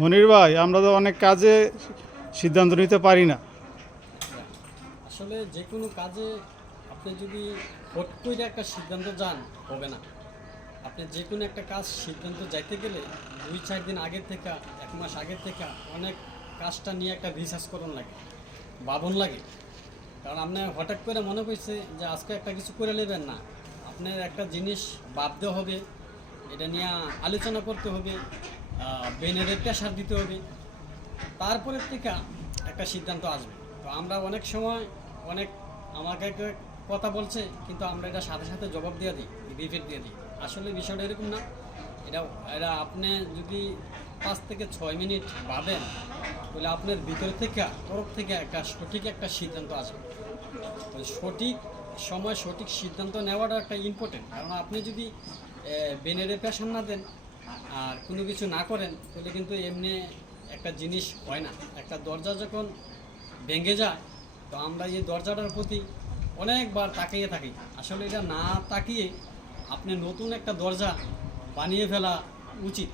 মনির ভাই, আমরা তো অনেক কাজে সিদ্ধান্ত নিতে পারি না। আসলে যে কোনো কাজে আপনি যদি হট একটা সিদ্ধান্ত যান, হবে না। আপনি যে কোনো একটা কাজ সিদ্ধান্ত যাইতে গেলে দুই, চার দিন আগের থেকে, এক মাস আগের থেকে অনেক কাজটা নিয়ে একটা রিসার্চ করুন লাগে, ভাবন লাগে। কারণ আপনি হঠাৎ করে মনে করছে যে আজকে একটা কিছু করে নেবেন না। আপনার একটা জিনিস ভাবতে হবে, এটা নিয়ে আলোচনা করতে হবে। বেনের প্রেশার দিতে হবে। তারপরে থেকে একটা সিদ্ধান্ত আসবে। তো আমরা অনেক সময় অনেক আমাকে কথা বলছে, কিন্তু আমরা এটা সাথে সাথে জবাব দিয়ে দিই রিপিট দিয়ে দিই। আসলে বিষয়টা এরকম না। এটা এটা আপনি যদি পাঁচ থেকে ছয় মিনিট ভাবেন, তাহলে আপনার ভিতর থেকে, তরফ থেকে একটা সঠিক একটা সিদ্ধান্ত আসবে। সঠিক সময় সঠিক সিদ্ধান্ত নেওয়াটা একটা ইম্পর্টেন্ট কারণ আপনি যদি বেনেরে পেশান না দেন আর কোনো কিছু না করেন, তাহলে কিন্তু এমনি একটা জিনিস হয় না। একটা দরজা যখন ভেঙে যায়, তো আমরা এই দরজাটার প্রতি অনেকবার তাকিয়ে থাকি। আসলে এটা না তাকিয়ে আপনি নতুন একটা দরজা বানিয়ে ফেলা উচিত।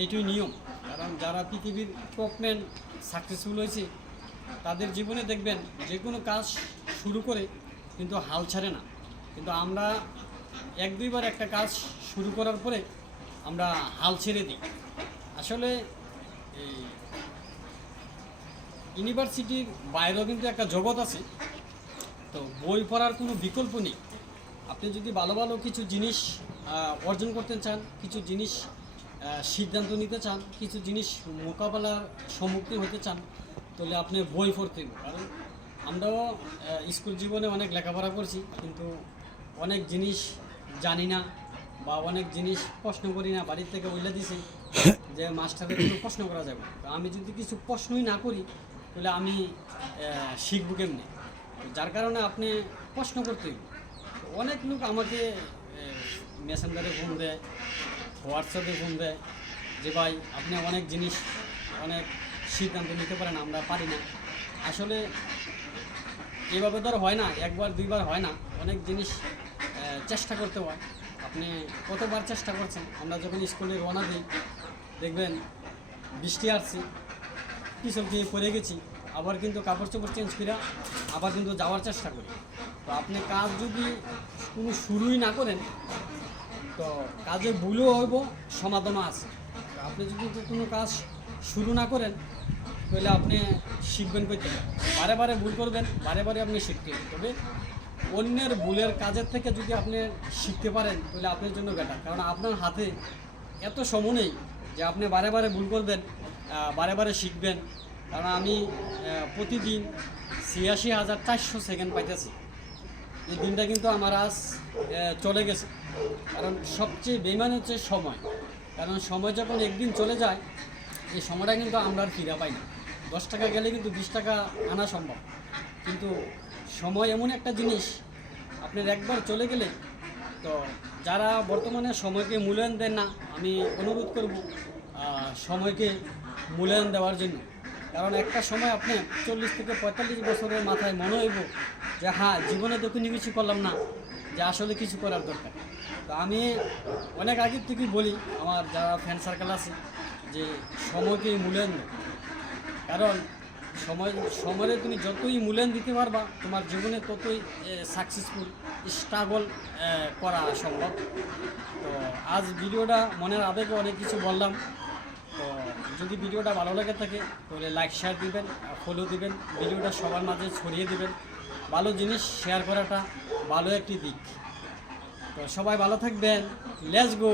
এইটুই নিয়ম। কারণ যারা পৃথিবীর টপম্যান সাকসেসফুল হয়েছে, তাদের জীবনে দেখবেন যে কোনো কাজ শুরু করে কিন্তু হাল ছাড়ে না। কিন্তু আমরা এক দুইবার একটা কাজ শুরু করার পরে আমরা হাল ছেড়ে দিই। আসলে এই ইউনিভার্সিটির বাইরেও কিন্তু একটা জগৎ আছে, তো বই পড়ার কোনো বিকল্প নেই। আপনি যদি ভালো ভালো কিছু জিনিস অর্জন করতে চান, কিছু জিনিস সিদ্ধান্ত নিতে চান, কিছু জিনিস মোকাবেলার সম্মুখীন হতে চান, তাহলে আপনি বই পড়তে কারণ আমরাও স্কুল জীবনে অনেক লেখাপড়া করছি, কিন্তু অনেক জিনিস জানি না। বা অনেক জিনিস প্রশ্ন করি না, বাড়ির থেকে বলে দিছে, যে মাস্টারের কোনো প্রশ্ন করা যাবে। তো আমি যদি কিছু প্রশ্নই না করি, তাহলে আমি শিখব কেমনে? যার কারণে আপনি প্রশ্ন করতে। অনেক লোক আমাকে মেসেঞ্জারে ফোন দেয়, হোয়াটসঅ্যাপে ফোন দেয়, যে ভাই, আপনি অনেক জিনিস, অনেক সিদ্ধান্ত নিতে পারেন, আমরা পারি না। আসলে এভাবে আর হয় না, একবার, দুইবার হয় না। অনেক জিনিস চেষ্টা করতে হয়। আপনি কতবার চেষ্টা করছেন? আমরা যখন স্কুলে রওনা দিই, দেখবেন বৃষ্টি আসছে পিছন দিয়ে পড়ে গেছি, আবার কিন্তু কাপড় চোপড় চেঞ্জ করে আবার কিন্তু যাওয়ার চেষ্টা করি। তো আপনি কাজ যদি কোনো শুরুই না করেন, তো কাজে ভুলও হইব, সমাধানও আছে। আপনি যদি কোনো কাজ শুরু না করেন, তাহলে আপনি শিখবেন করতে বারে বারে ভুল করবেন, বারে বারে আপনি শিখতে। তবে অন্যের ভুলের কাজের থেকে যদি আপনি শিখতে পারেন, তাহলে আপনার জন্য বেটার কারণ আপনার হাতে এত সময় নেই যে আপনি বারে বারে ভুল করবেন বারে বারে শিখবেন। কারণ আমি প্রতিদিন ছিয়াশি হাজার চারশো সেকেন্ড পাইতেছি। এই দিনটা কিন্তু আমার আজ চলে গেছে। কারণ সবচেয়ে বেমান হচ্ছে সময়। কারণ সময় যখন একদিন চলে যায়, এই সময়টা কিন্তু আমরা আর ফিরে পাই না। দশ টাকা গেলে কিন্তু বিশ টাকা আনা সম্ভব। কিন্তু সময় এমন একটা জিনিস, আপনার একবার চলে গেলে তো যারা বর্তমানে সময়কে মূল্যায়ন দেন না, আমি অনুরোধ করব সময়কে মূল্যায়ন দেওয়ার জন্য। কারণ একটা সময় আপনি চল্লিশ থেকে পঁয়তাল্লিশ বছরের মাথায় মনে হইব যে হ্যাঁ জীবনে কোনো কিছু করলাম না, যে আসলে কিছু করার দরকার। তো আমি অনেক আগের থেকেই বলি, আমার যারা ফ্রেন্ড সার্কেল আছে, যে সময়কে মূল্যায়ন কারণ সময় সময়ে তুমি যতই মূল্যায়ন দিতে পারবা, তোমার জীবনে ততই সাকসেসফুল স্ট্রাগল করা সম্ভব। তো আজ ভিডিওটা মনের আবেগে অনেক কিছু বললাম। তো যদি ভিডিওটা ভালো লাগে থাকে, তাহলে লাইক শেয়ার দিবেন ফলো দিবেন। ভিডিওটা সবার মাঝে ছড়িয়ে দিবেন। ভালো জিনিস শেয়ার করাটা ভালো একটি দিক। তো সবাই ভালো থাকবেন। Let's go